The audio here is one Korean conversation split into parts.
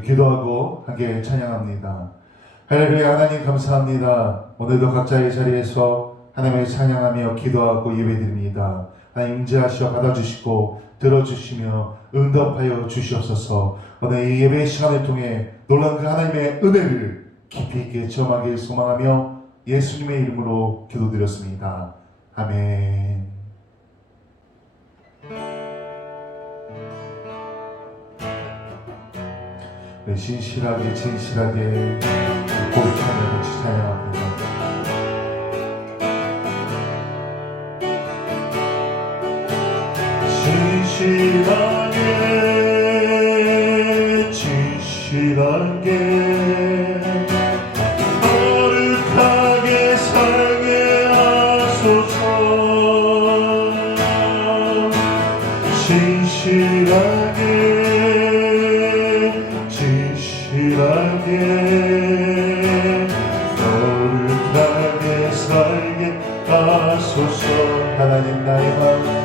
기도하고 함께 찬양합니다. 할렐루야. 하나님 감사합니다. 오늘도 각자의 자리에서 하나님을 찬양하며 기도하고 예배드립니다. 하나님 임재하시어 받아주시고 들어주시며 응답하여 주시옵소서. 오늘 이 예배 시간을 통해 놀라운 그 하나님의 은혜를 깊이 있게 체험하길 소망하며 예수님의 이름으로 기도드렸습니다. 아멘. 네, 진실하게 고백하며 같이 찬양합니다. 진실하게 거룩하게 살게 하소서. 진실하게 거룩하게 살게 하소서. 하나님 나의 마음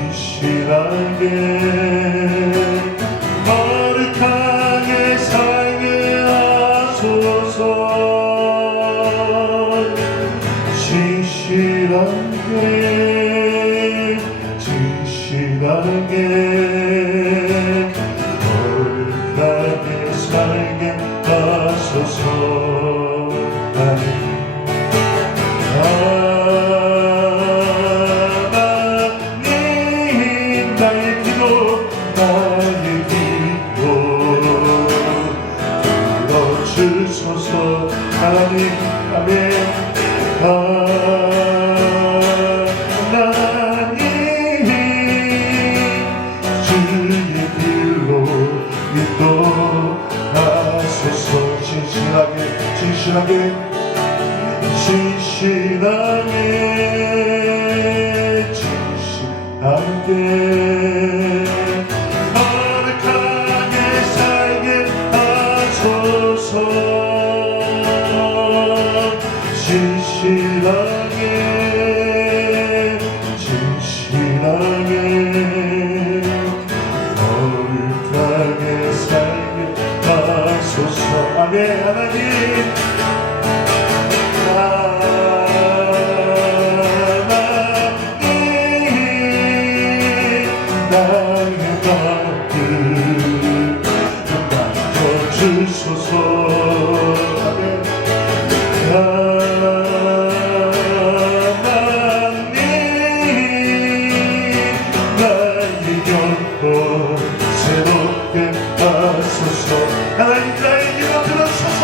진실하게 거룩하게 살게 하소서. 진실하게 거룩하게 살게 하소서. 하나님, 아멘. 하나님, 주의 길로 인도하소서. 진실하게 거룩하게 살게 하소서. 진실하게 거룩하게 살게 하소서. 아멘. 하나님 나의 밭을 만져주소서. 아멘. 하나님 나의 기도 들어주소서. 하나님 나의 기도 들어주소서.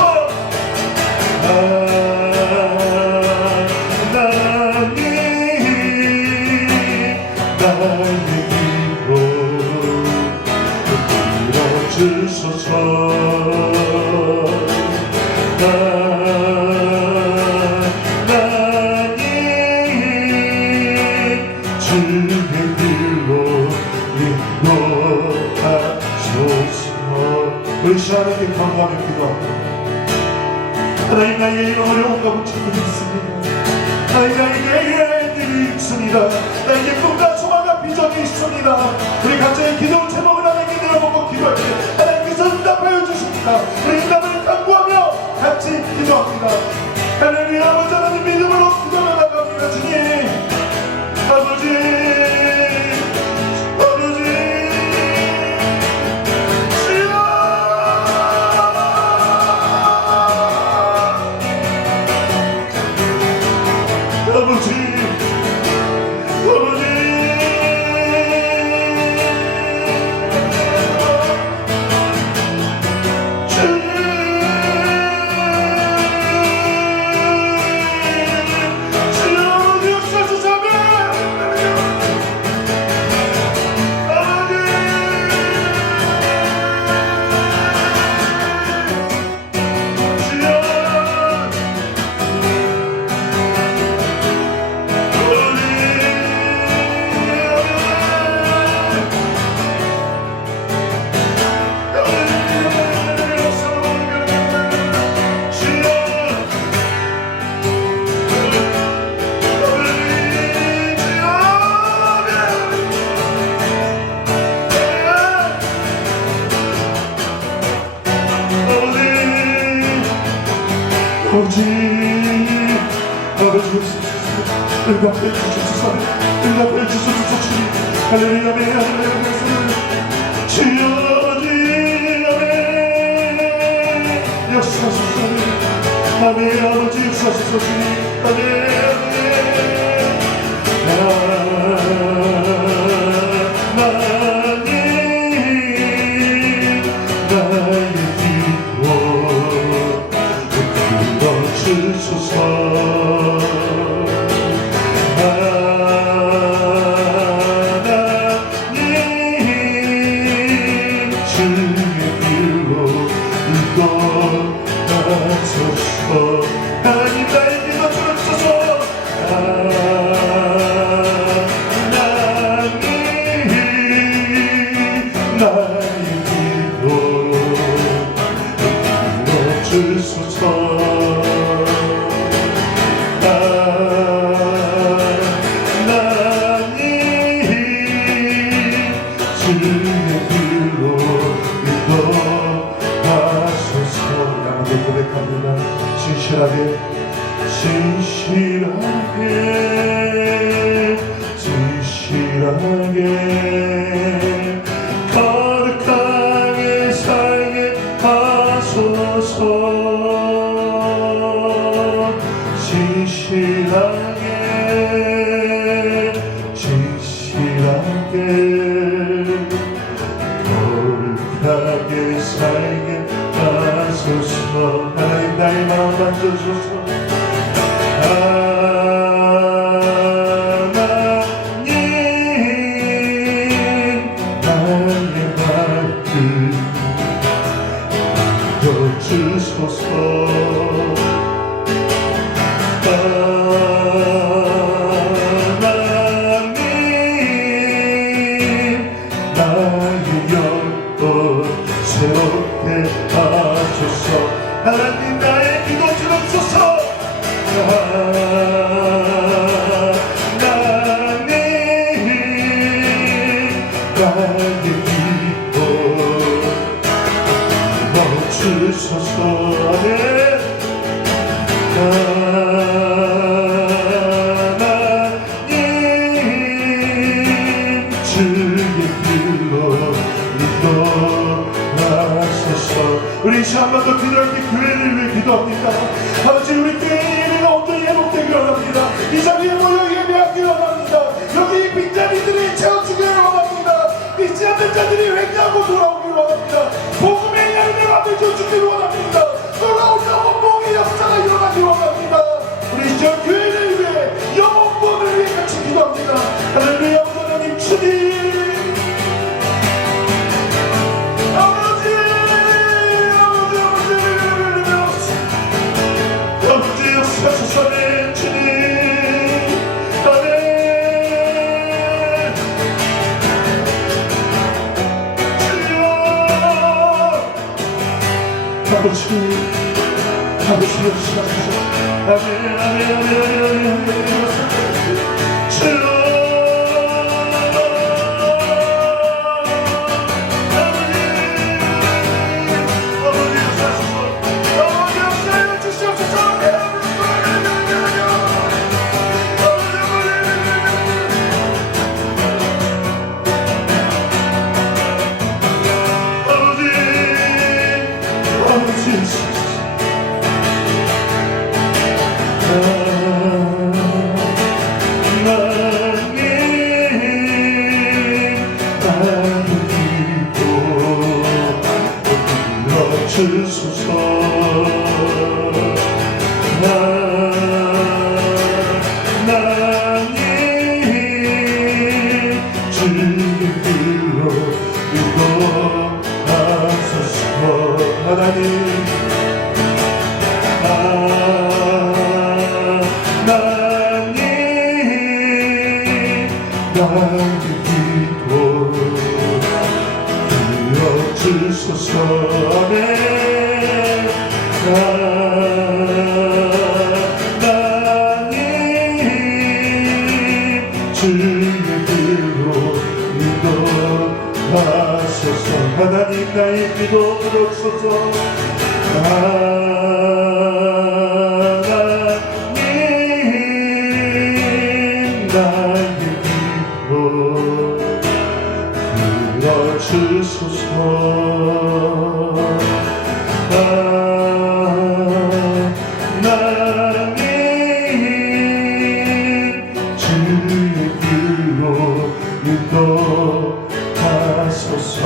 하나님 주의 길로 인도하소서. 우리 시간에 강구하며 기도합니다. 하나님 나에게 이런 어려운 가문책들이 있습니다. 하나님 나에게 애들이 있습니다. 나에게 꿈과 소망과 비전이 있습니다. 우리 각자의 기도 제목을 하나님께 내려보고 기도할 때 하나님께서 응답하여 주십니다. 우리 응답을 강구하며 같이 기도합니다. 하나님 아버지, 하나님 믿음으로 기도를 나갑니다. 주님 아버지, 응답해 주소서 응답해 주소서 주님 할렐루야 할렐루야 주여 주여 역사소서 아멘 아버지 역사소서 주님 아멘 하나님 나의 기도 들어주소서 나의 기도 들어주소서 진실하게 거룩하게 살게 하소서 진실하게 거룩하게 살게 하소서 하나님 나의 마음 만져주소서 주소서 하나님 나의 영혼 새롭게 하소서 하나님 나의 기도 들어주소서 하나님 나의 기도 주소서 아멘 하나님 주의 길로 인도하소서 우리 한 번 더 기도할 때 교회를 위해 기도합니다 아버지 우리 교회 예배가 온전히 회복되기를 원합니다 이 자리에 모여 예배하기를 원합니다 여기 빈자리들이 채워지기를 원합니다 믿지 않는 자들이 회개하고 돌아오기를 원합니다 복음의 열매가 맺어주기를 원합니다 놀라운 영혼봉의 역사가 일어나기를 원합니다 우리 저 교회를 위해 영혼봉을 위해 같이 기도합니다 할렐루야 하나님 주님 아버지 역사소서 주님 아멘 아버지 역사소서 아멘 아멘 아멘 주여 주소서 하나님 주의 길로 인도하소서 하나님 하나님 나의 기도 들어주소서 아멘 하나님 주의 길로 인도하소서 하나님 나의 기도 들어주소서 하나님 주소서. 하나님 주의 길로 인도하소서.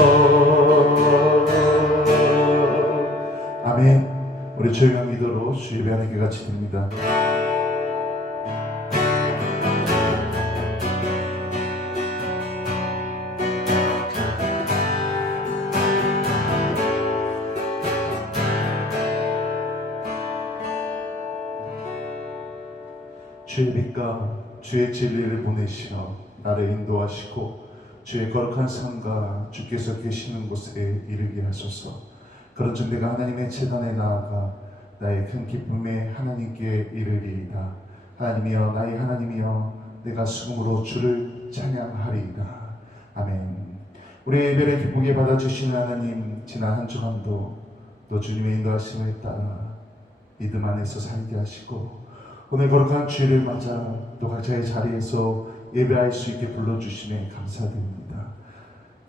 아멘. 우리 조용한 기도로 주 예배하는 게 같이 됩니다. 주의 빛과 주의 진리를 보내시어 나를 인도하시고 주의 거룩한 삶과 주께서 계시는 곳에 이르게 하소서. 그런즉 내가 하나님의 제단에 나아가 나의 큰 기쁨에 하나님께 이르리이다. 하나님이여, 나의 하나님이여, 내가 수금으로 주를 찬양하리이다. 아멘. 우리의 예배를 기쁘게 받아주시는 하나님, 지난 한 주간도 또 주님의 인도하심을 따라 믿음 안에서 살게 하시고 오늘 거룩한 주일을 맞아 또 각자의 자리에서 예배할 수 있게 불러주시네 감사드립니다.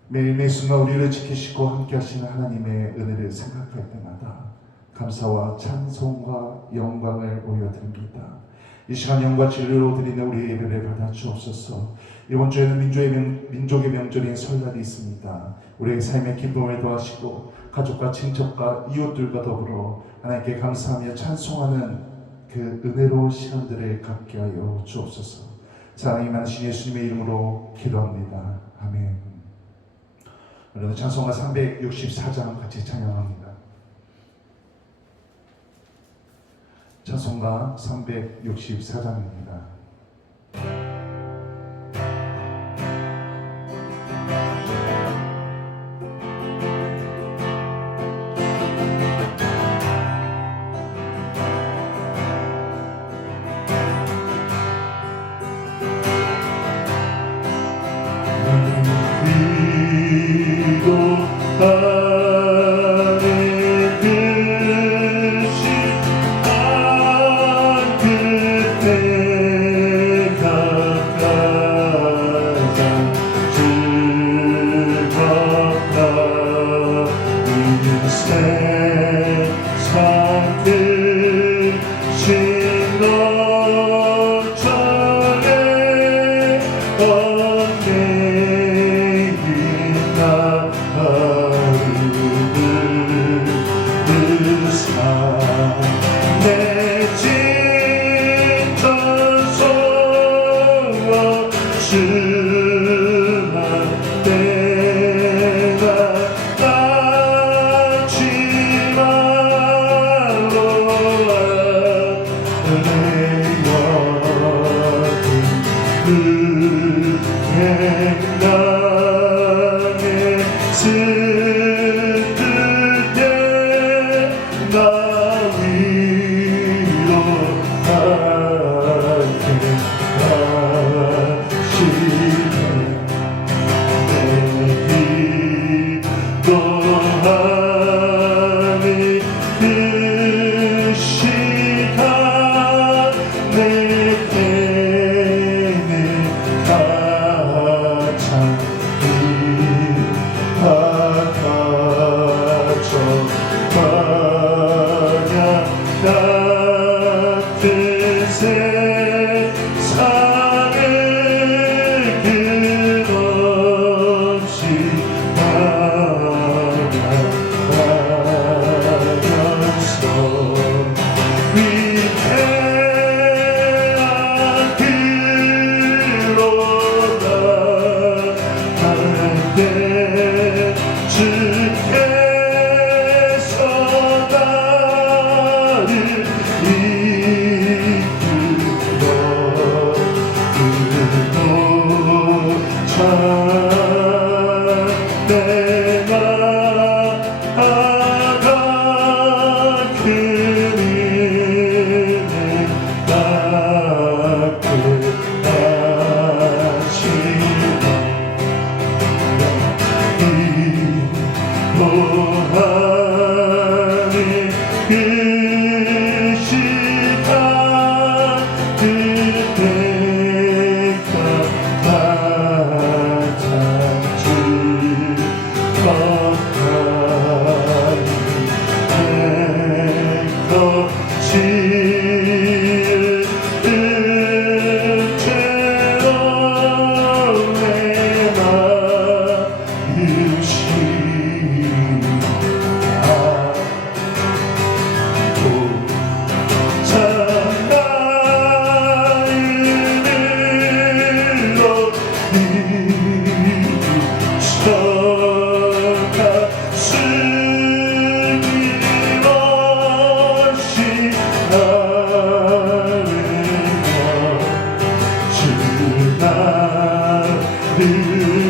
매일매일 순간 우리를 지키시고 함께 하시는 하나님의 은혜를 생각할 때마다 감사와 찬송과 영광을 올려드립니다. 이 시간 영과 진리로 드리는 우리의 예배를 받아 주옵소서. 이번 주에는 민족의 명절인 설날이 있습니다. 우리의 삶의 기쁨을 더하시고 가족과 친척과 이웃들과 더불어 하나님께 감사하며 찬송하는 그 은혜로운 시간들을 갖게 하여 주옵소서. 사랑이 많으신 예수님의 이름으로 기도합니다. 아멘. 오늘은 찬송가 364장 같이 찬양합니다. 찬송가 364장입니다.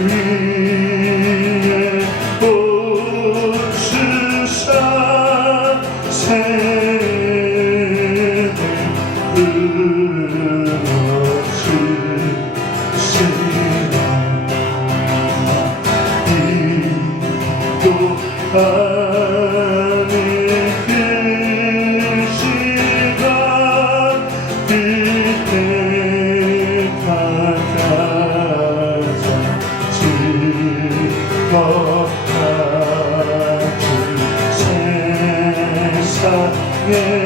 위에 오주사 세대 끊어주시네. 이도 안에 계시다 그때 가자 즐겁하지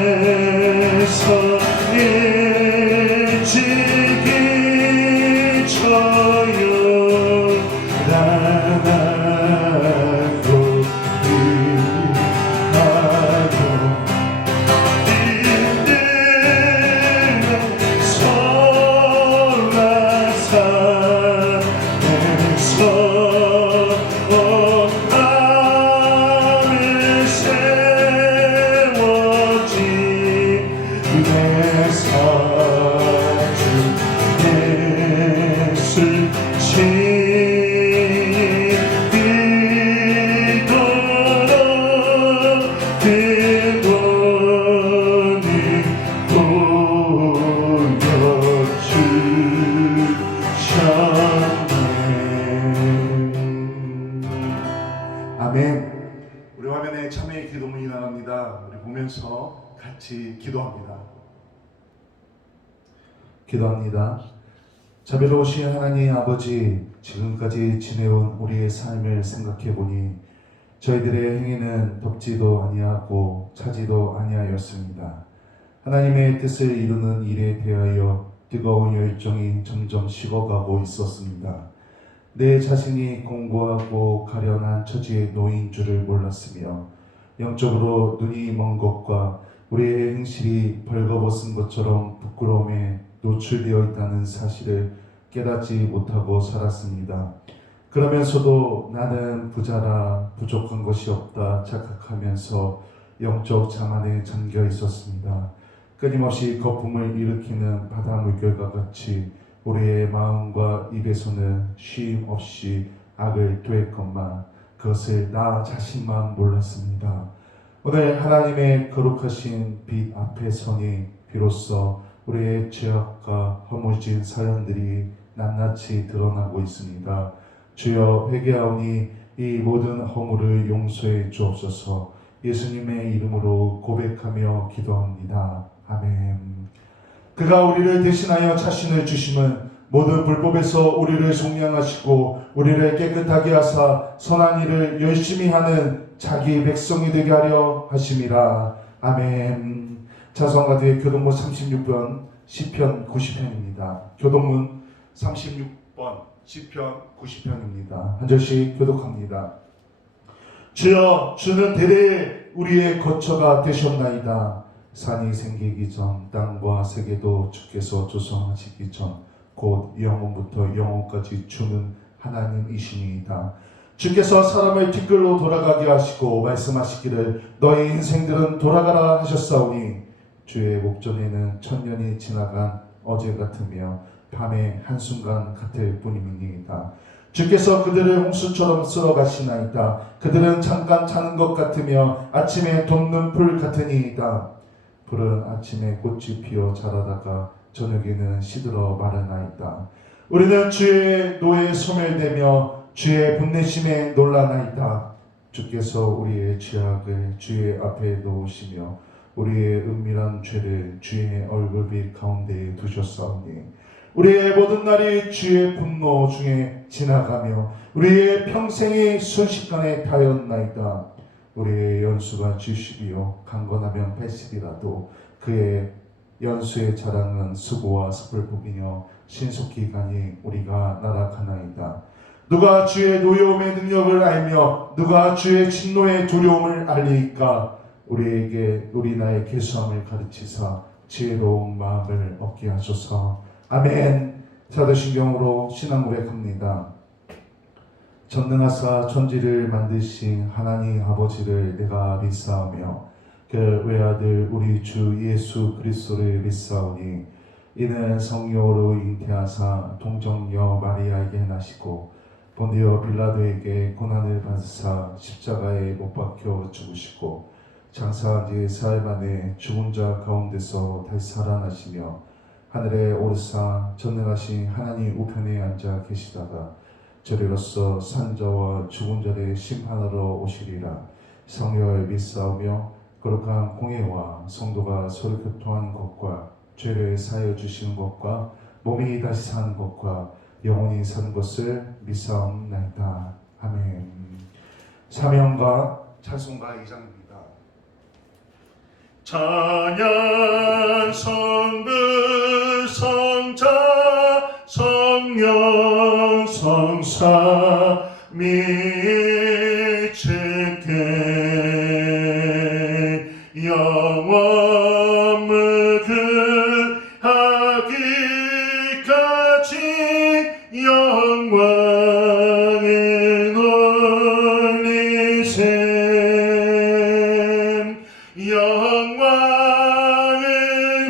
세상에서 일찍이 조용하고 위하여 인들의 설화산에서 나를 세워진 내 사주 예수 믿도록 대번이 보여주셨네. 아멘. 우리 화면에 참회의 기도문이 나갑니다. 우리 보면서 같이 기도합니다. 기도합니다. 자비로우신 하나님 아버지, 지금까지 지내온 우리의 삶을 생각해 보니 저희들의 행위는 덥지도 아니하고 차지도 아니하였습니다. 하나님의 뜻을 이루는 일에 대하여 뜨거운 열정이 점점 식어가고 있었습니다. 내 자신이 공고하고 가련한 처지에 놓인 줄을 몰랐으며 영적으로 눈이 먼 것과 우리의 행실이 벌거벗은 것처럼 부끄러움에 노출되어 있다는 사실을 깨닫지 못하고 살았습니다. 그러면서도 나는 부자라 부족한 것이 없다 착각하면서 영적 자만에 잠겨 있었습니다. 끊임없이 거품을 일으키는 바다 물결과 같이 우리의 마음과 입에서는 쉼 없이 악을 토했건만 그것을 나 자신만 몰랐습니다. 오늘 하나님의 거룩하신 빛 앞에 서니 비로소 우리의 죄악과 허물진 사연들이 낱낱이 드러나고 있습니다. 주여 회개하오니 이 모든 허물을 용서해 주옵소서. 예수님의 이름으로 고백하며 기도합니다. 아멘. 그가 우리를 대신하여 자신을 주심은 모든 불법에서 우리를 속량하시고 우리를 깨끗하게 하사 선한 일을 열심히 하는 자기 백성이 되게 하려 하심이라. 아멘. 자성가드의 교동문 36번 시편 90편입니다. 교동문 36번 시편 90편입니다. 한 절씩 교독합니다. 주여, 주는 대대 우리의 거처가 되셨나이다. 산이 생기기 전 땅과 세계도 주께서 조성하시기 전 곧 영원부터 영원까지 주는 하나님이시니이다. 주께서 사람을 뒷글로 돌아가게 하시고 말씀하시기를 너의 인생들은 돌아가라 하셨사오니 주의 목전에는 천년이 지나간 어제 같으며 밤의 한순간 같을 뿐이니이다. 주께서 그들을 홍수처럼 쓸어가시나이다. 그들은 잠깐 자는 것 같으며 아침에 돋는 불 같으니이다. 불은 아침에 꽃이 피어 자라다가 저녁에는 시들어 마르나이다. 우리는 주의 노에 소멸되며 주의 분내심에 놀라나이다. 주께서 우리의 죄악을 주의 앞에 놓으시며 우리의 은밀한 죄를 주의 얼굴빛 가운데에 두셨사오니 우리의 모든 날이 주의 분노 중에 지나가며 우리의 평생이 순식간에 다였나이다. 우리의 연수가 70이요 강건하면 80이라도 그의 연수의 자랑은 수고와 스불복이며 신속히 가니 우리가 날아가나이다. 누가 주의 노여움의 능력을 알며 누가 주의 진노의 두려움을 알리이까. 우리 나의 계수함을 가르치사 지혜로운 마음을 얻게 하소서. 아멘. 사도신경으로 신앙 고백합니다. 전능하사 천지를 만드신 하나님 아버지를 내가 믿사오며 그 외아들 우리 주 예수 그리스도를 믿사오니 이는 성령으로 잉태하사 동정녀 마리아에게 나시고 본디오 빌라도에게 고난을 받으사 십자가에 못 박혀 죽으시고 장사한 지 사흘 만에 죽은 자 가운데서 다시 살아나시며 하늘에 오르사 전능하신 하나님 우편에 앉아 계시다가 저리로서 산자와 죽은 자를 심판하러 오시리라. 성령을 믿사오며 거룩한 공예와 성도가 서로 교통하는 것과 죄를 사하여 주시는 것과 몸이 다시 사는 것과 영원히 사는 것을 믿사옵나이다. 아멘. 사명과 찬송가 2장입니다. 찬양 성부 성자 성령 성사 미치게 영원 무궁하기까지 영광을 올리세 영광을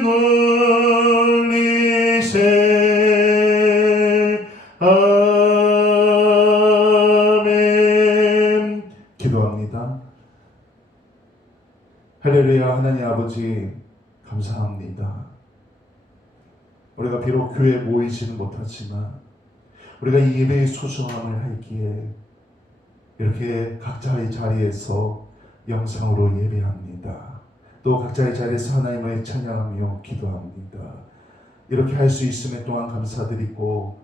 올리세 아멘. 기도합니다. 할렐루야. 하나님 아버지 감사합니다. 우리가 비록 교회에 모이지는 못하지만 우리가 이 예배의 소중함을 알기에 이렇게 각자의 자리에서 영상으로 예배합니다. 또 각자의 자리에서 하나님을 찬양하며 기도합니다. 이렇게 할 수 있음에 또한 감사드리고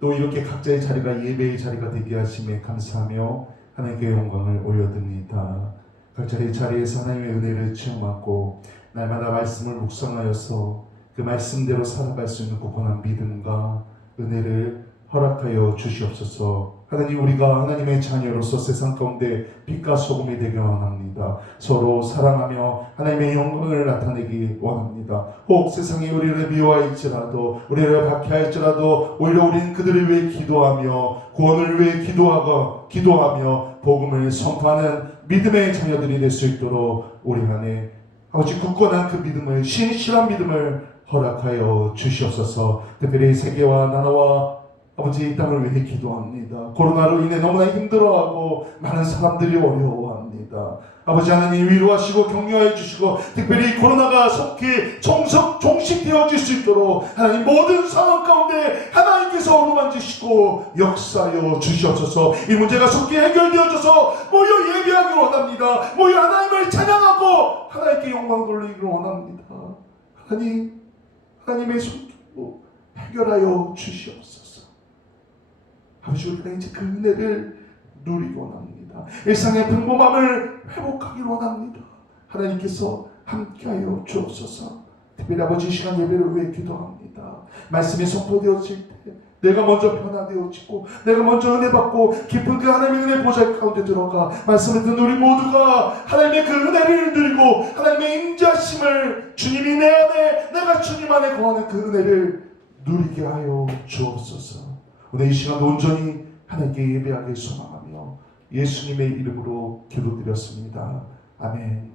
또 이렇게 각자의 자리가 예배의 자리가 되게 하심에 감사하며 하나님께 영광을 올려드립니다. 각자의 자리에서 하나님의 은혜를 체험하고 날마다 말씀을 묵상하여서 그 말씀대로 살아갈 수 있는 굳건한 믿음과 은혜를 허락하여 주시옵소서. 하나님, 우리가 하나님의 자녀로서 세상 가운데 빛과 소금이 되기 원합니다. 서로 사랑하며 하나님의 영광을 나타내기 원합니다. 혹 세상이 우리를 미워할지라도 우리를 박해할지라도 오히려 우리는 그들을 위해 기도하며 구원을 위해 기도하며 복음을 선포하는 믿음의 자녀들이 될 수 있도록 우리 안에 아버지 굳건한 그 믿음을, 신실한 믿음을 허락하여 주시옵소서. 특별히 세계와 나라와 아버지 이 땅을 위해 기도합니다. 코로나로 인해 너무나 힘들어하고 많은 사람들이 어려워합니다. 아버지 하나님 위로하시고 격려해 주시고 특별히 코로나가 속히 종식되어질 수 있도록 하나님 모든 상황 가운데 하나님께서 어루만지시고 역사하여 주시옵소서. 이 문제가 속히 해결되어져서 모여 예배하기를 원합니다. 모여 하나님을 찬양하고 하나님께 영광 돌리기를 원합니다. 하나님의 손으로 해결하여 주시옵소서. 아버지, 우리가 이제 그 은혜를 누리기 원합니다. 일상의 평범함을 회복하기 원합니다. 하나님께서 함께하여 주옵소서. 특별히 아버지 시간 예배를 위해 기도합니다. 말씀이 선포되어질 때 내가 먼저 변화되어지고 내가 먼저 은혜 받고 깊은 그 하나님의 은혜 보좌 가운데 들어가 말씀을 듣는 우리 모두가 하나님의 그 은혜를 누리고 하나님의 인자심을 주님이 내 안에 내가 주님 안에 거하는 그 은혜를 누리게 하여 주옵소서. 오늘 이 시간 온전히 하나님께 예배하길 소망하며 예수님의 이름으로 기도드렸습니다. 아멘.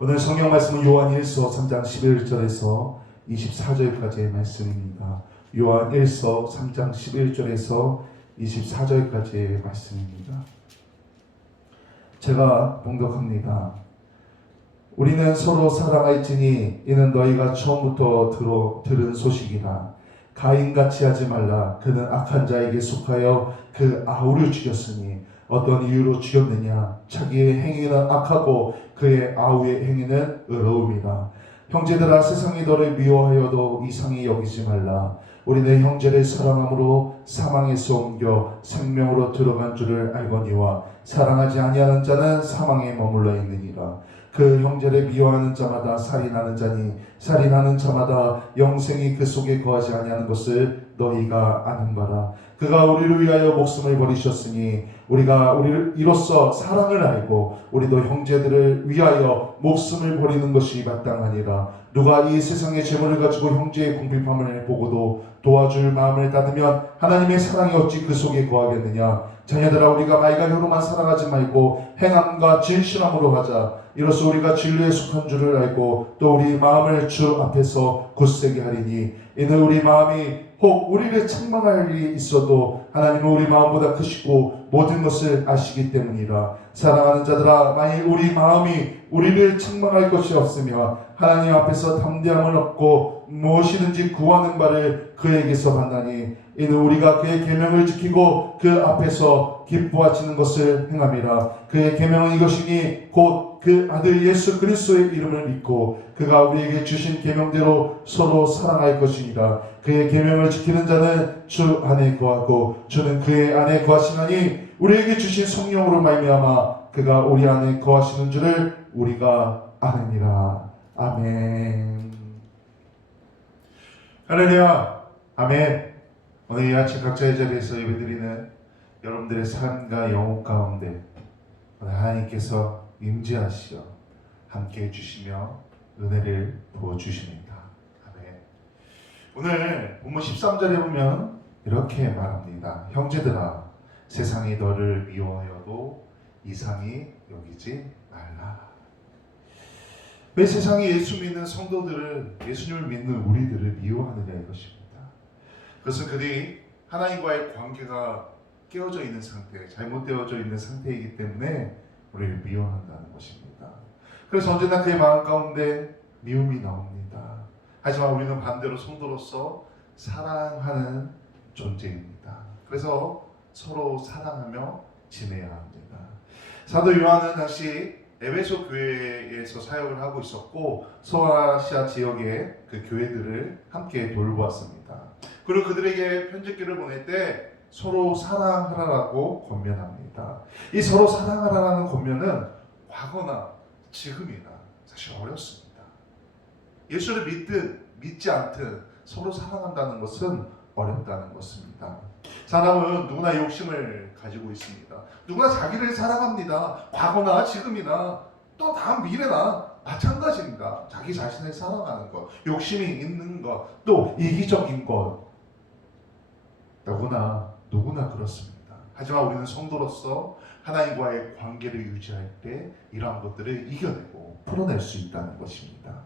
오늘 성경 말씀은 요한 1서 3장 11절에서 24절까지의 말씀입니다. 요한 1서 3장 11절에서 24절까지의 말씀입니다. 제가 봉독합니다. 우리는 서로 사랑할지니 이는 너희가 처음부터 들은 소식이나 가인같이 하지 말라. 그는 악한 자에게 속하여 그 아우를 죽였으니 어떤 이유로 죽였느냐? 자기의 행위는 악하고 그의 아우의 행위는 의로움이라. 형제들아, 세상이 너를 미워하여도 이상히 여기지 말라. 우리는 형제를 사랑함으로 사망에서 옮겨 생명으로 들어간 줄을 알거니와 사랑하지 아니하는 자는 사망에 머물러 있느니라. 그 형제를 미워하는 자마다 살이 나는 자니 살이 나는 자마다 영생이 그 속에 거하지 아니하는 것을 너희가 아는 바라. 그가 우리를 위하여 목숨을 버리셨으니 우리가 이로써 사랑을 알고 우리도 형제들을 위하여 목숨을 버리는 것이 마땅하니라. 누가 이 세상의 재물을 가지고 형제의 궁핍함을 보고도 도와줄 마음을 닫으면 하나님의 사랑이 어찌 그 속에 거하겠느냐. 자녀들아, 우리가 말과 혀로만 살아가지 말고 행함과 진실함으로 하자. 이로써 우리가 진리에 속한 줄을 알고 또 우리 마음을 주 앞에서 굳세게 하리니, 이는 우리 마음이 혹 우리를 책망할 일이 있어도 하나님은 우리 마음보다 크시고 모든 것을 아시기 때문이라. 사랑하는 자들아, 만일 우리 마음이 우리를 책망할 것이 없으며 하나님 앞에서 담대함을 얻고 무엇이든지 구하는 바를 그에게서 받나니, 이는 우리가 그의 계명을 지키고 그 앞에서 기뻐하시는 것을 행함이라. 그의 계명은 이것이니 곧 그 아들 예수 그리스도의 이름을 믿고 그가 우리에게 주신 계명대로 서로 사랑할 것이니라. 그의 계명을 지키는 자는 주 안에 거하고 주는 그의 안에 거하시나니, 우리에게 주신 성령으로 말미암아 그가 우리 안에 거하시는 줄을 우리가 아느니라. 아멘. 할렐루야. 아멘. 오늘 이 아침 각자의 자리에서 예배드리는 여러분들의 삶과 영혼 가운데 오늘 하나님께서 임재하시어 함께 해주시며 은혜를 부어주십니다. 아멘. 오늘 본문 13절에 보면 이렇게 말합니다. 형제들아, 세상이 너를 미워하여도 이상히 여기지 말라. 왜 세상이 예수 믿는 성도들을, 예수님을 믿는 우리들을 미워하느냐 이것입니다. 그것은 그들이 하나님과의 관계가 깨어져 있는 상태, 잘못되어져 있는 상태이기 때문에 우리를 미워한다는 것입니다. 그래서 언제나 그의 마음 가운데 미움이 나옵니다. 하지만 우리는 반대로 성도로서 사랑하는 존재입니다. 그래서 서로 사랑하며 지내야 합니다. 사도 요한은 당시 에베소 교회에서 사역을 하고 있었고 소아시아 지역의 그 교회들을 함께 돌보았습니다. 그리고 그들에게 편지기를 보낼 때 서로 사랑하라라고 권면합니다. 이 서로 사랑하라라는 권면은 과거나 지금이나 사실 어렵습니다. 예수를 믿든 믿지 않든 서로 사랑한다는 것은 어렵다는 것입니다. 사람은 누구나 욕심을 가지고 있습니다. 누구나 자기를 사랑합니다. 과거나 지금이나 또 다음 미래나 마찬가지입니다. 자기 자신을 사랑하는 것, 욕심이 있는 것, 또 이기적인 것, 누구나 그렇습니다. 하지만 우리는 성도로서 하나님과의 관계를 유지할 때 이러한 것들을 이겨내고 풀어낼 수 있다는 것입니다.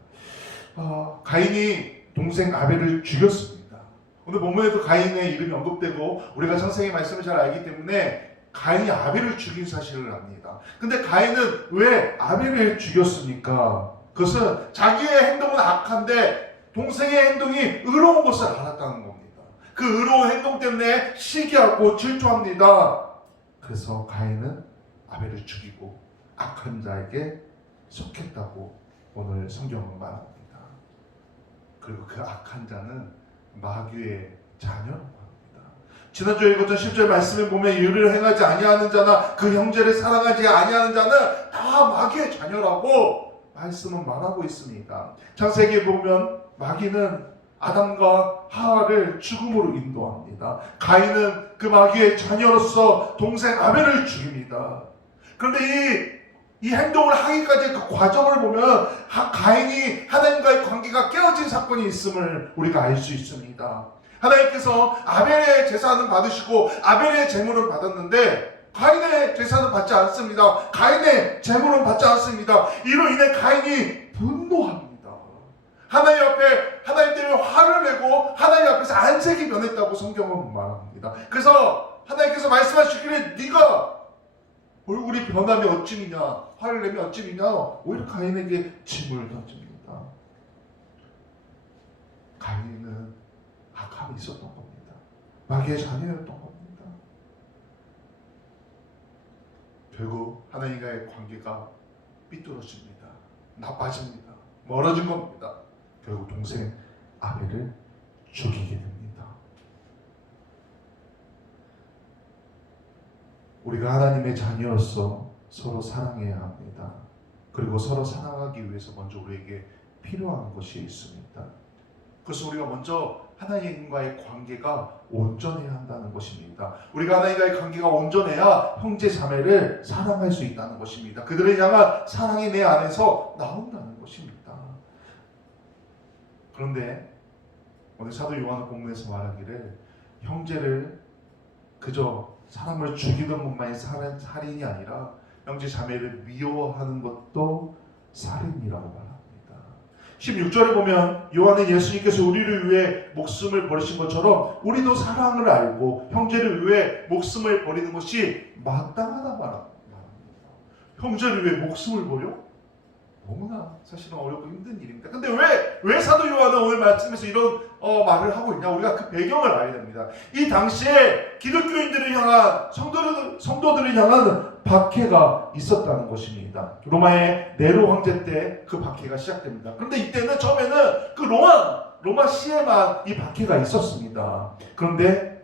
가인이 동생 아벨을 죽였습니다. 오늘 본문에도 가인의 이름이 언급되고 우리가 창세기 말씀을 잘 알기 때문에 가인이 아벨을 죽인 사실을 압니다. 근데 가인은 왜 아벨을 죽였습니까? 그것은 자기의 행동은 악한데 동생의 행동이 의로운 것을 알았다는 겁니다. 그 의로운 행동 때문에 시기하고 질투합니다. 그래서 가인은 아벨을 죽이고 악한 자에게 속했다고 오늘 성경은 말합니다. 그리고 그 악한 자는 마귀의 자녀라고 합니다. 지난주에 읽었던 10절 말씀에 보면 의를 행하지 아니하는 자나 그 형제를 사랑하지 아니하는 자는 다 마귀의 자녀라고 말씀은 말하고 있습니다. 창세기에 보면 마귀는 아담과 하와를 죽음으로 인도합니다. 가인은 그 마귀의 자녀로서 동생 아벨을 죽입니다. 그런데 이 행동을 하기까지 그 과정을 보면 가인이 하나님과의 관계가 깨어진 사건이 있음을 우리가 알 수 있습니다. 하나님께서 아벨의 제사는 받으시고 아벨의 제물은 받았는데 가인의 제사는 받지 않습니다. 가인의 제물은 받지 않습니다. 이로 인해 가인이 분노합니다. 하나님 앞에 하나님 때문에 화를 내고 하나님 앞에서 안색이 변했다고 성경은 말합니다. 그래서 하나님께서 말씀하시기를 네가 얼굴이 변하면 어찌미냐, 화를 내면 어찌미냐, 오히려 가인에게 짐을 던집니다. 가인은 악함이 있었던 겁니다. 마귀의 자녀였던 겁니다. 결국 하나님과의 관계가 삐뚤어집니다. 나빠집니다. 멀어진 겁니다. 결국 동생 아벨을 죽이게 됩니다. 우리가 하나님의 자녀로서 서로 사랑해야 합니다. 그리고 서로 사랑하기 위해서 먼저 우리에게 필요한 것이 있습니다. 그래서 우리가 먼저 하나님과의 관계가 온전해야 한다는 것입니다. 우리가 하나님과의 관계가 온전해야 형제 자매를 사랑할 수 있다는 것입니다. 그들을 향한 사랑이 내 안에서 나온다는 것입니다. 그런데 오늘 사도 요한은 본문에서 말하기를 형제를 그저 사람을 죽이던 것만이 살인이 아니라 형제 자매를 미워하는 것도 살인이라고 말합니다. 16절에 보면 요한은 예수님께서 우리를 위해 목숨을 버리신 것처럼 우리도 사랑을 알고 형제를 위해 목숨을 버리는 것이 마땅하다 말합니다. 형제를 위해 목숨을 버려? 너무나 사실은 어렵고 힘든 일입니다. 근데 왜 사도 요한은 오늘 말씀에서 이런 말을 하고 있냐? 우리가 그 배경을 알아야 됩니다. 이 당시에 기독교인들을 향한 성도들을 향한 박해가 있었다는 것입니다. 로마의 네로 황제 때 그 박해가 시작됩니다. 그런데 이때는 처음에는 그 로마 시에만 이 박해가 있었습니다. 그런데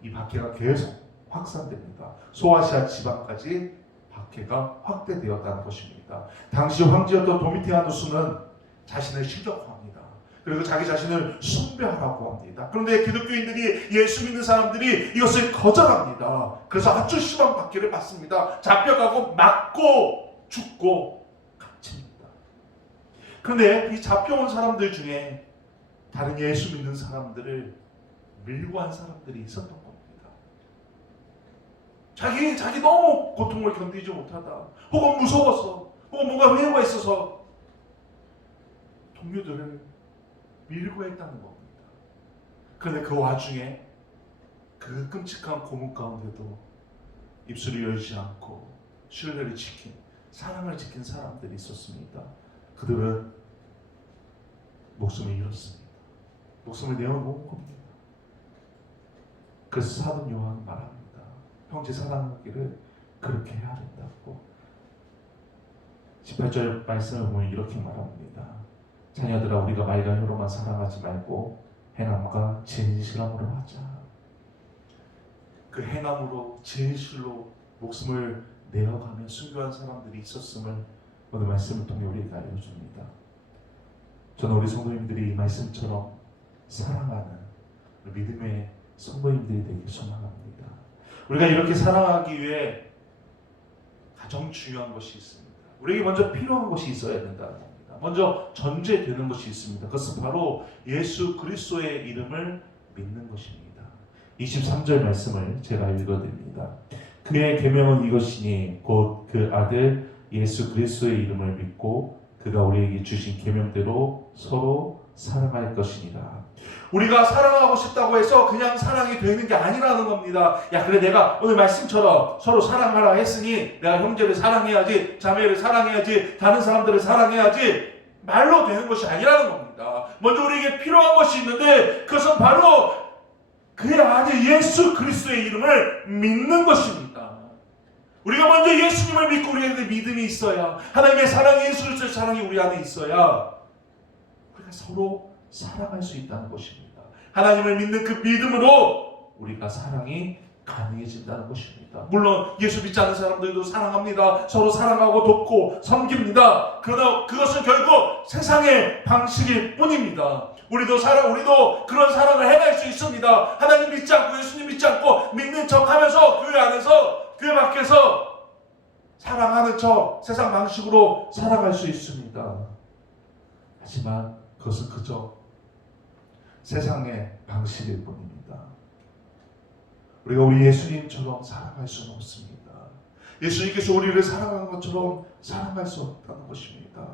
이 박해가 계속 확산됩니다. 소아시아 지방까지 박해가 확대되었다는 것입니다. 당시 황제였던 도미티아누스는 자신을 실격합니다. 그리고 자기 자신을 숭배하라고 합니다. 그런데 기독교인들이, 예수 믿는 사람들이 이것을 거절합니다. 그래서 아주 심한 박해를 받습니다. 잡혀가고 맞고 죽고 갇힙니다. 그런데 이 잡혀온 사람들 중에 다른 예수 믿는 사람들을 밀고 한 사람들이 있었던 겁니다. 자기 너무 고통을 견디지 못하다, 혹은 무서워서, 혹은 뭔가 회유가 있어서 동료들을 밀고 했다는 겁니다. 그런데 그 와중에 그 끔찍한 고문 가운데도 입술을 열지 않고 신뢰를 지킨, 사랑을 지킨 사람들이 있었습니다. 그들은 목숨을 잃었습니다. 목숨을 내어놓은 겁니다. 그래서 사도 요한은 말합니다. 형제 사랑하기를 그렇게 해야 된다고. 18절 말씀을 보면 이렇게 말합니다. 자녀들아, 우리가 말과 혀로만 사랑하지 말고 행함과 진실함으로 하자. 그 행함으로 진실로 목숨을 내어가며 순교한 사람들이 있었음을 오늘 말씀을 통해 우리에게 알려줍니다. 저는 우리 성도님들이 이 말씀처럼 사랑하는 믿음의 성도님들이 되길 소망합니다. 우리가 이렇게 사랑하기 위해 가장 중요한 것이 있습니다. 우리에게 먼저 필요한 것이 있어야 된다는 겁니다. 먼저 전제되는 것이 있습니다. 그것은 바로 예수 그리스도의 이름을 믿는 것입니다. 23절 말씀을 제가 읽어드립니다. 그의 계명은 이것이니 곧 그 아들 예수 그리스도의 이름을 믿고 그가 우리에게 주신 계명대로 서로 사랑할 것이니라. 우리가 사랑하고 싶다고 해서 그냥 사랑이 되는 게 아니라는 겁니다. 야, 그래, 내가 오늘 말씀처럼 서로 사랑하라 했으니 내가 형제를 사랑해야지, 자매를 사랑해야지, 다른 사람들을 사랑해야지, 말로 되는 것이 아니라는 겁니다. 먼저 우리에게 필요한 것이 있는데 그것은 바로 그의 아들 예수 그리스도의 이름을 믿는 것입니다. 우리가 먼저 예수님을 믿고 우리에게 믿음이 있어야, 하나님의 사랑이, 예수 그리스도의 사랑이 우리 안에 있어야 우리가 서로 사랑할 수 있다는 것입니다. 하나님을 믿는 그 믿음으로 우리가 사랑이 가능해진다는 것입니다. 물론 예수 믿지 않는 사람들도 사랑합니다. 서로 사랑하고 돕고 섬깁니다. 그러나 그것은 결국 세상의 방식일 뿐입니다. 우리도 그런 사랑을 행할 수 있습니다. 하나님 믿지 않고, 예수님 믿지 않고 믿는 척하면서 교회 안에서, 교회 밖에서 사랑하는 척 세상 방식으로 살아갈 수 있습니다. 하지만 그것은 그저 세상의 방식일 뿐입니다. 우리가 우리 예수님처럼 살아갈 수는 없습니다. 예수님께서 우리를 사랑한 것처럼 살아갈 수 없다는 것입니다.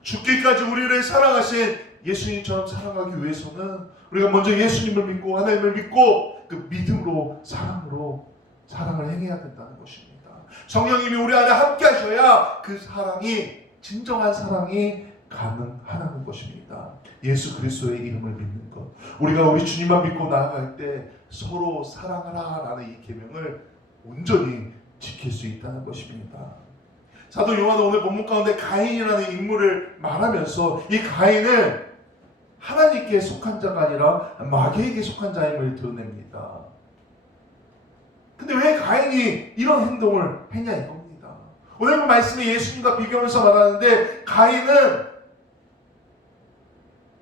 죽기까지 우리를 사랑하신 예수님처럼 살아가기 위해서는 우리가 먼저 예수님을 믿고 하나님을 믿고 그 믿음으로, 사랑으로 사랑을 행해야 된다는 것입니다. 성령님이 우리 안에 함께 하셔야 그 사랑이, 진정한 사랑이 가능하다는 것입니다. 예수 그리스도의 이름을 믿는 것, 우리가 우리 주님만 믿고 나아갈 때 서로 사랑하라 라는 이 계명을 온전히 지킬 수 있다는 것입니다. 사도 요한은 오늘 본문 가운데 가인이라는 인물을 말하면서 이 가인은 하나님께 속한 자가 아니라 마귀에게 속한 자임을 드러냅니다. 근데 왜 가인이 이런 행동을 했냐 이겁니다. 오늘 말씀에 예수님과 비교하면서 말하는데 가인은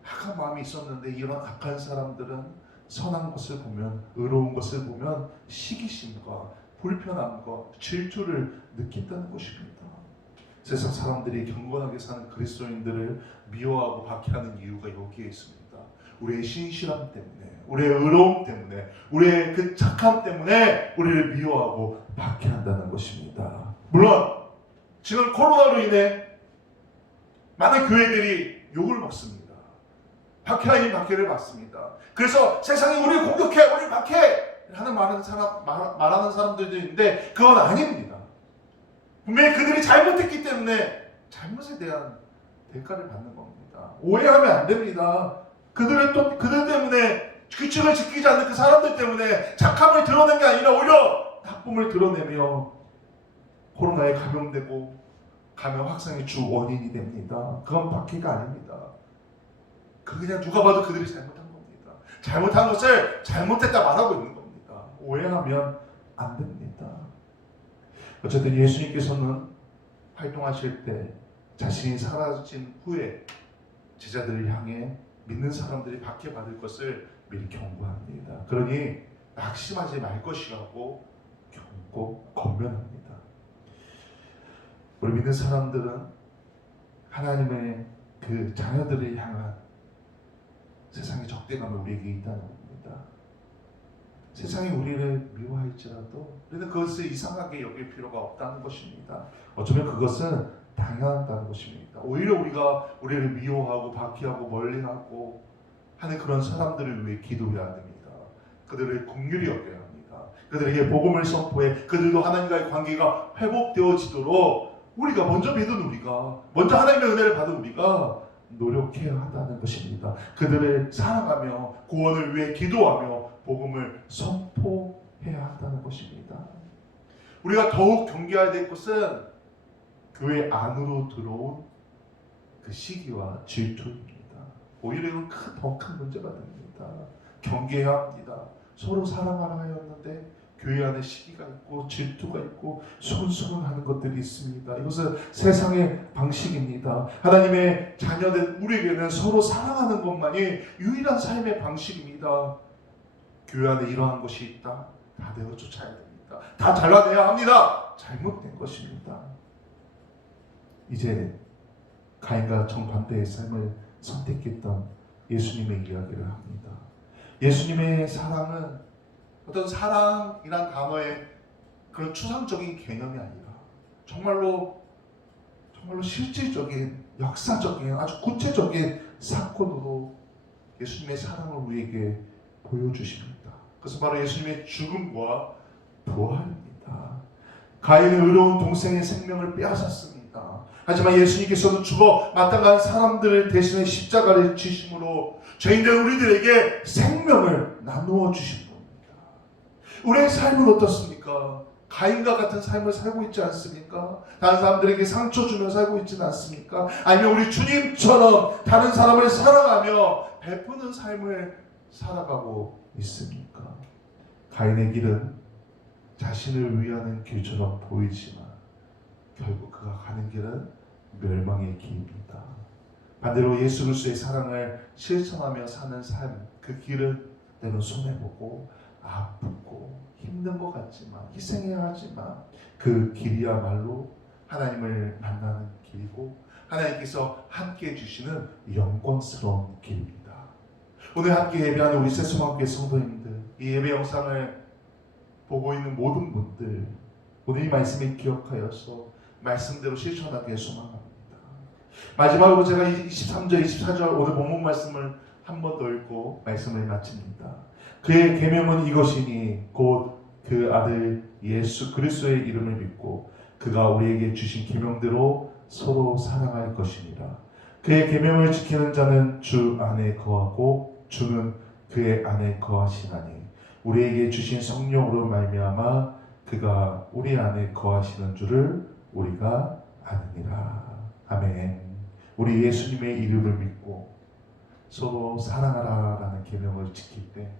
악한 마음이 있었는데 이런 악한 사람들은 선한 것을 보면, 의로운 것을 보면 시기심과 불편함과 질투를 느낀다는 것입니다. 세상 사람들이 경건하게 사는 그리스도인들을 미워하고 박해하는 이유가 여기에 있습니다. 우리의 신실함 때문에, 우리의 의로움 때문에, 우리의 그 착함 때문에 우리를 미워하고 박해한다는 것입니다. 물론 지금 코로나로 인해 많은 교회들이 욕을 먹습니다. 박해 아닌 박해를 받습니다. 그래서 세상이 우리를 공격해, 우리를 박해 하는 말하는 사람들도 있는데 그건 아닙니다. 분명히 그들이 잘못했기 때문에 잘못에 대한 대가를 받는 겁니다. 오해하면 안 됩니다. 그들 때문에 규칙을 지키지 않는 그 사람들 때문에 착함을 드러낸 게 아니라 오히려 나쁨을 드러내며 코로나에 감염되고 감염 확산의 주 원인이 됩니다. 그건 박해가 아닙니다. 그냥 누가 봐도 그들이 잘못한 겁니다. 잘못한 것을 잘못했다 말하고 있는 겁니다. 오해하면 안 됩니다. 어쨌든 예수님께서는 활동하실 때 자신이 사라진 후에 제자들을 향해 믿는 사람들이 박해받을 것을 미리 경고합니다. 그러니 낙심하지 말 것이라고 경고, 권면합니다. 우리 믿는 사람들은 하나님의 그 자녀들을 향한 세상의 적대감이 우리에게 있다는 겁니다. 세상이 우리를 미워할지라도 우리는 그것을 이상하게 여길 필요가 없다는 것입니다. 어쩌면 그것은 당연하다는 것입니다. 오히려 우리가 우리를 미워하고 박해하고 멀리하고 하는 그런 사람들을 위해 기도해야 됩니다. 그들을 긍휼히 여겨야 합니다. 그들에게 복음을 선포해 그들도 하나님과의 관계가 회복되어지도록 우리가 먼저 믿은 우리가 먼저 하나님의 은혜를 받은 우리가 노력해야 한다는 것입니다. 그들을 사랑하며 구원을 위해 기도하며 복음을 선포해야 한다는 것입니다. 우리가 더욱 경계해야 될 것은 교회 안으로 들어온 그 시기와 질투입니다. 오히려 이건 더 큰 문제가 됩니다. 경계해야 합니다. 서로 사랑하라 하였는데 교회 안에 시기가 있고 질투가 있고 수근수근하는 것들이 있습니다. 이것은 세상의 방식입니다. 하나님의 자녀된 우리에게는 서로 사랑하는 것만이 유일한 삶의 방식입니다. 교회 안에 이러한 것이 있다. 다 내어쫓아야 됩니다. 다 잘라내야 합니다. 잘못된 것입니다. 이제 가인과 정반대의 삶을 선택했던 예수님의 이야기를 합니다. 예수님의 사랑은 어떤 사랑이란 단어의 그런 추상적인 개념이 아니라 정말로 실질적인 역사적인 아주 구체적인 사건으로 예수님의 사랑을 우리에게 보여주십니다. 그것은 바로 예수님의 죽음과 부활입니다. 가인의 의로운 동생의 생명을 빼앗았습니다. 하지만 예수님께서는 죽어 마땅한 사람들을 대신해 십자가를 지심으로 죄인된 우리들에게 생명을 나누어 주신 겁니다. 우리의 삶은 어떻습니까? 가인과 같은 삶을 살고 있지 않습니까? 다른 사람들에게 상처 주며 살고 있지는 않습니까? 아니면 우리 주님처럼 다른 사람을 사랑하며 베푸는 삶을 살아가고 있습니까? 가인의 길은 자신을 위하는 길처럼 보이지만 결국 그가 가는 길은 멸망의 길입니다. 반대로 예수 그리스도의 사랑을 실천하며 사는 삶, 그 길은 때론 손해보고 아프고 힘든 것 같지만 희생해야 하지만 그 길이야말로 하나님을 만나는 길이고 하나님께서 함께해 주시는 영광스러운 길입니다. 오늘 함께 예배하는 우리 새소망교회 성도님들, 이 예배 영상을 보고 있는 모든 분들, 오늘 이 말씀을 기억하여서 말씀대로 실천하게 소망합니다. 마지막으로 제가 23절, 24절 오늘 본문 말씀을 한 번 더 읽고 말씀을 마칩니다. 그의 계명은 이것이니 곧 그 아들 예수 그리스도의 이름을 믿고 그가 우리에게 주신 계명대로 서로 사랑할 것이니라. 그의 계명을 지키는 자는 주 안에 거하고 주는 그의 안에 거하시나니 우리에게 주신 성령으로 말미암아 그가 우리 안에 거하시는 줄을 우리가 아느니라. 아멘. 우리 예수님의 이름을 믿고 서로 사랑하라라는 계명을 지킬 때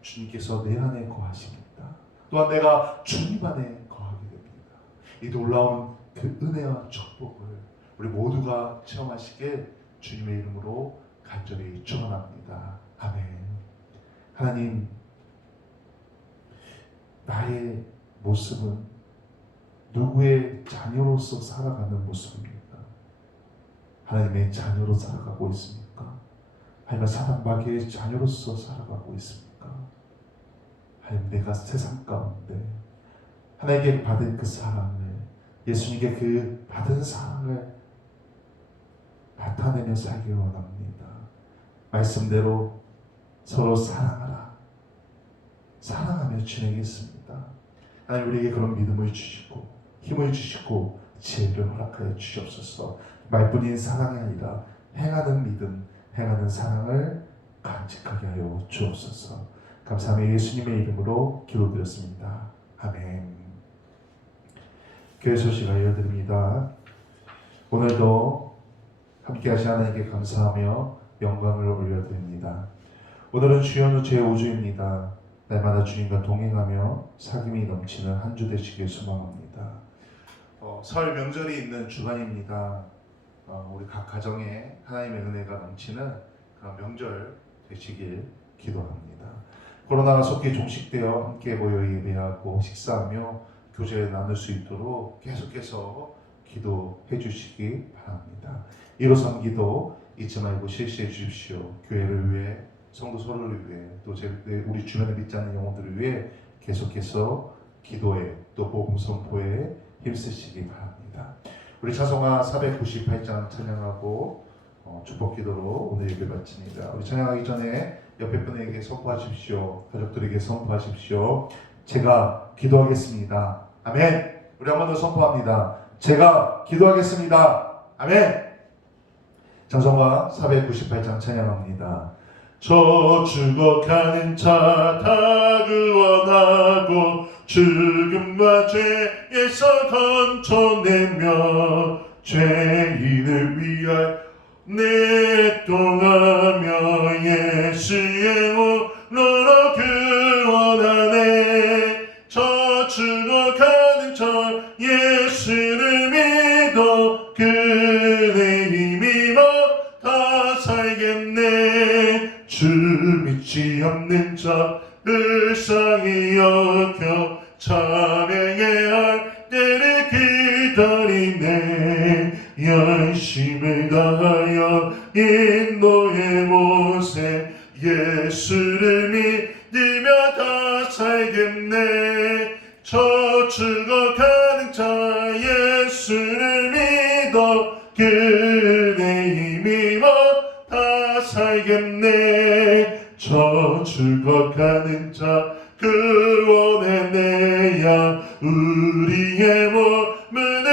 주님께서 내 안에 거하십니다. 또한 내가 주님 안에 거하게 됩니다. 이 놀라운 그 은혜와 축복을 우리 모두가 체험하시게 주님의 이름으로 간절히 축원합니다. 아멘. 하나님, 나의 모습은 누구의 자녀로서 살아가는 모습입니까? 하나님의 자녀로 살아가고 있습니까? 아니면 사랑받기의 자녀로서 살아가고 있습니까? 아니면 내가 세상 가운데 하나님께 받은 그 사랑을, 예수님께 그 받은 사랑을 나타내며 살기 원합니다. 말씀대로 서로 사랑하라. 사랑하며 지내겠습니다. 하나님 우리에게 그런 믿음을 주시고 힘을 주시고 지혜를 허락하여 주시옵소서. 말뿐인 사랑이 아니라 행하는 믿음, 행하는 사랑을 간직하게 하여 주옵소서. 감사하며 예수님의 이름으로 기도드렸습니다. 아멘. 교회 소식 알려드립니다. 오늘도 함께 하신 하나님께 감사하며 영광을 올려드립니다. 오늘은 주연우 제5주입니다. 날마다 주님과 동행하며 사귐이 넘치는 한 주 되시길 소망합니다. 설 명절이 있는 주간입니다. 우리 각 가정에 하나님의 은혜가 넘치는 그런 명절 되시길 기도합니다. 코로나가 속히 종식되어 함께 모여 예배하고 식사하며 교제 나눌 수 있도록 계속해서 기도해 주시기 바랍니다. 일호선 기도 잊지 말고 실시해 주십시오. 교회를 위해, 성도 서로를 위해, 또 우리 주변에 믿지 않는 영혼들을 위해 계속해서 기도에 또 복음 선포에 힘쓰시기 바랍니다. 우리 찬송가 498장 찬양하고 축복 기도로 오늘 예배 마칩니다. 우리 찬양하기 전에 옆에 분에게 선포하십시오. 가족들에게 선포하십시오. 제가 기도하겠습니다. 아멘. 우리 한 번 더 선포합니다. 제가 기도하겠습니다. 아멘. 찬송가 498장 찬양합니다. 저 죽어가는 자 다 구원하고 죽음과 죄에서 건져내며 죄인을 위하여 내통하며 예수의 오너로 구원하네. 저 죽어가는 저 예수를 믿어 그의 힘입어 다 살겠네. 주 믿지 않는 자 불쌍히 여겨 참행해야 할 때를 기다리네. 열심을 다하여 인도의 못에 예수를 믿으며 다 살겠네. 저 죽어가는 자 예수를 믿어 그의 힘입어 다 살겠네. 저 죽어가는 자 구원해내야 우리의 몸을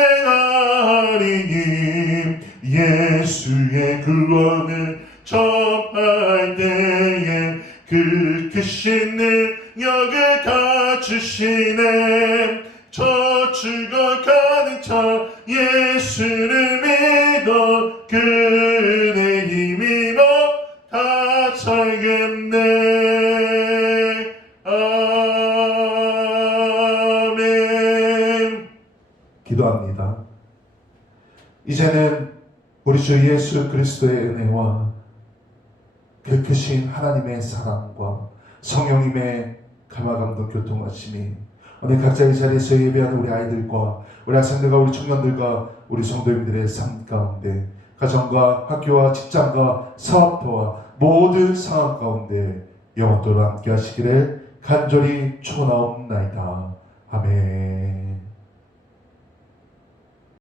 행하리니. 예수의 구원을 전할 때에 그 크신 능력을 가주시네. 저 죽어가는 자 예수를 믿어 그의 힘입어 다 살겠네. 아멘. 기도합니다. 이제는 우리 주 예수 그리스도의 은혜와 그 크신 하나님의 사랑과 성령님의 감화감동 교통하심이 오늘 각자의 자리에서 예배하는 우리 아이들과 우리 학생들과 우리 청년들과 우리 성도님들의 삶 가운데, 가정과 학교와 직장과 사업터와 모든 상황 가운데 영원토록 함께 하시기를 간절히 축원하옵나이다. 아멘.